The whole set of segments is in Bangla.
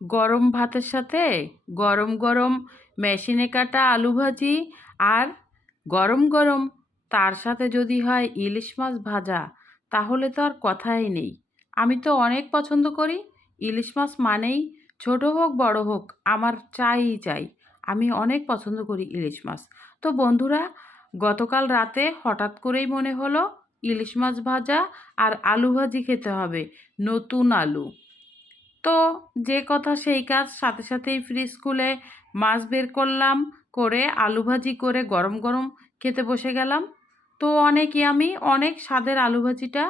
গরম ভাতের সাথে গরম গরম মেশিনে কাটা আলু ভাজি, আর গরম গরম তার সাথে যদি হয় ইলিশ মাছ ভাজা, তাহলে তো আর কথাই নেই। আমি তো অনেক পছন্দ করি ইলিশ মাছ, মানেই ছোট হোক বড় হোক আমার চাইই চাই। আমি অনেক পছন্দ করি ইলিশ মাছ। তো বন্ধুরা, গতকাল রাতে হঠাৎ করেই মনে হলো ইলিশ মাছ ভাজা আর আলু ভাজি খেতে হবে, নতুন আলু। তো যে কথা সেই কাজ, সাথে সাথেই ফ্রিজ খুলে মাছ বের করলাম, করে আলু ভাজি করে গরম গরম খেতে বসে গেলাম। তো অনেক ইয়ামি, অনেক স্বাদের আলু ভাজিটা।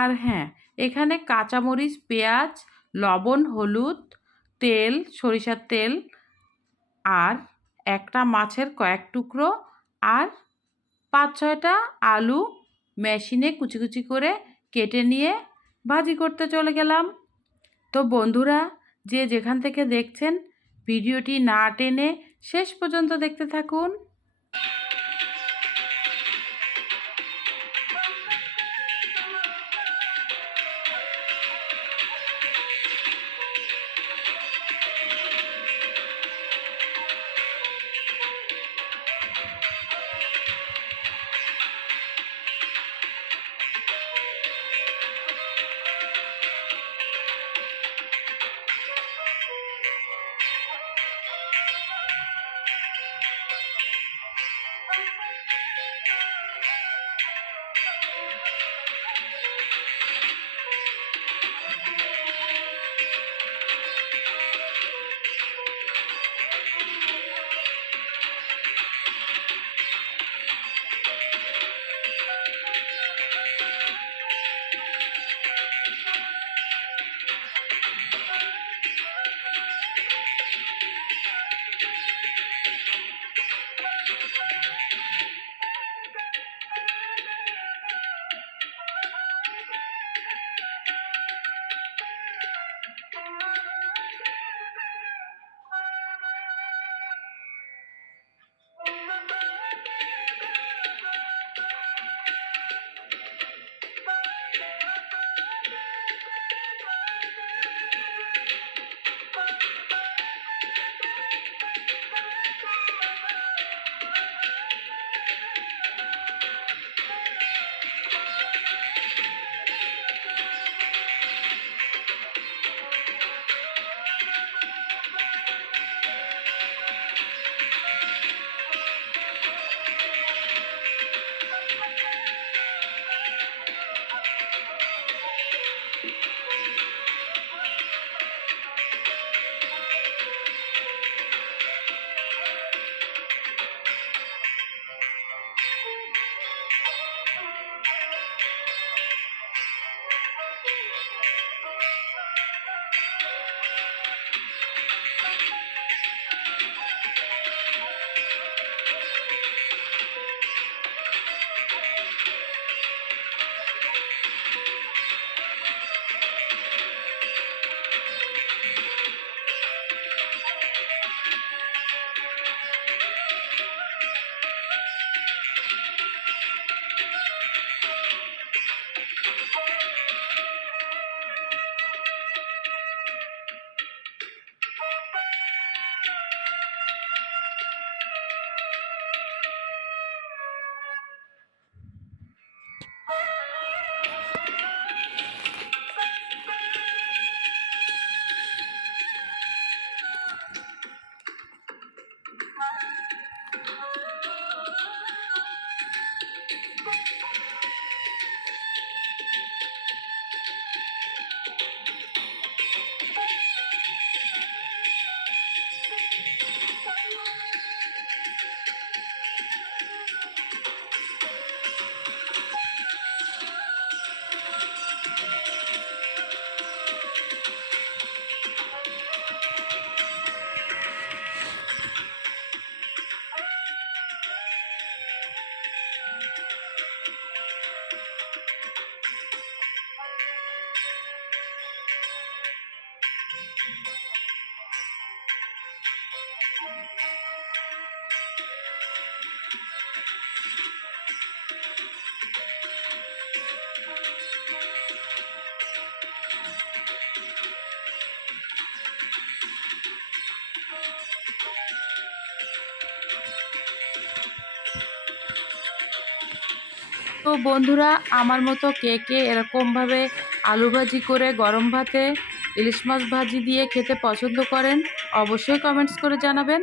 আর হ্যাঁ, এখানে কাঁচামরিচ, পেঁয়াজ, লবণ, হলুদ, তেল, সরিষার তেল, আর একটা মাছের কয়েক টুকরো, আর ৫-৬টা আলু মেশিনে কুচি কুচি করে কেটে নিয়ে ভাজি করতে চলে গেলাম। তো বন্ধুরা, যে যেখান থেকে দেখছেন, ভিডিওটি না টেনে শেষ পর্যন্ত দেখতে থাকুন। তো বন্ধুরা, আমার মতো কে কে এরকমভাবে আলু ভাজি করে গরম ভাতে ইলিশ মাছ ভাজি দিয়ে খেতে পছন্দ করেন অবশ্যই কমেন্টস করে জানাবেন।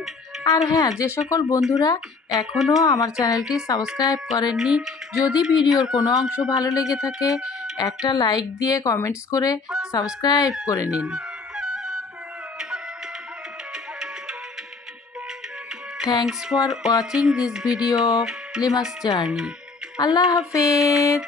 আর হ্যাঁ, যে সকল বন্ধুরা এখনও আমার চ্যানেলটি সাবস্ক্রাইব করেননি, যদি ভিডিওর কোনো অংশ ভালো লেগে থাকে একটা লাইক দিয়ে কমেন্টস করে সাবস্ক্রাইব করে নিন। Thanks for watching this video Lima's journey. আল্লাহ হাফেজ।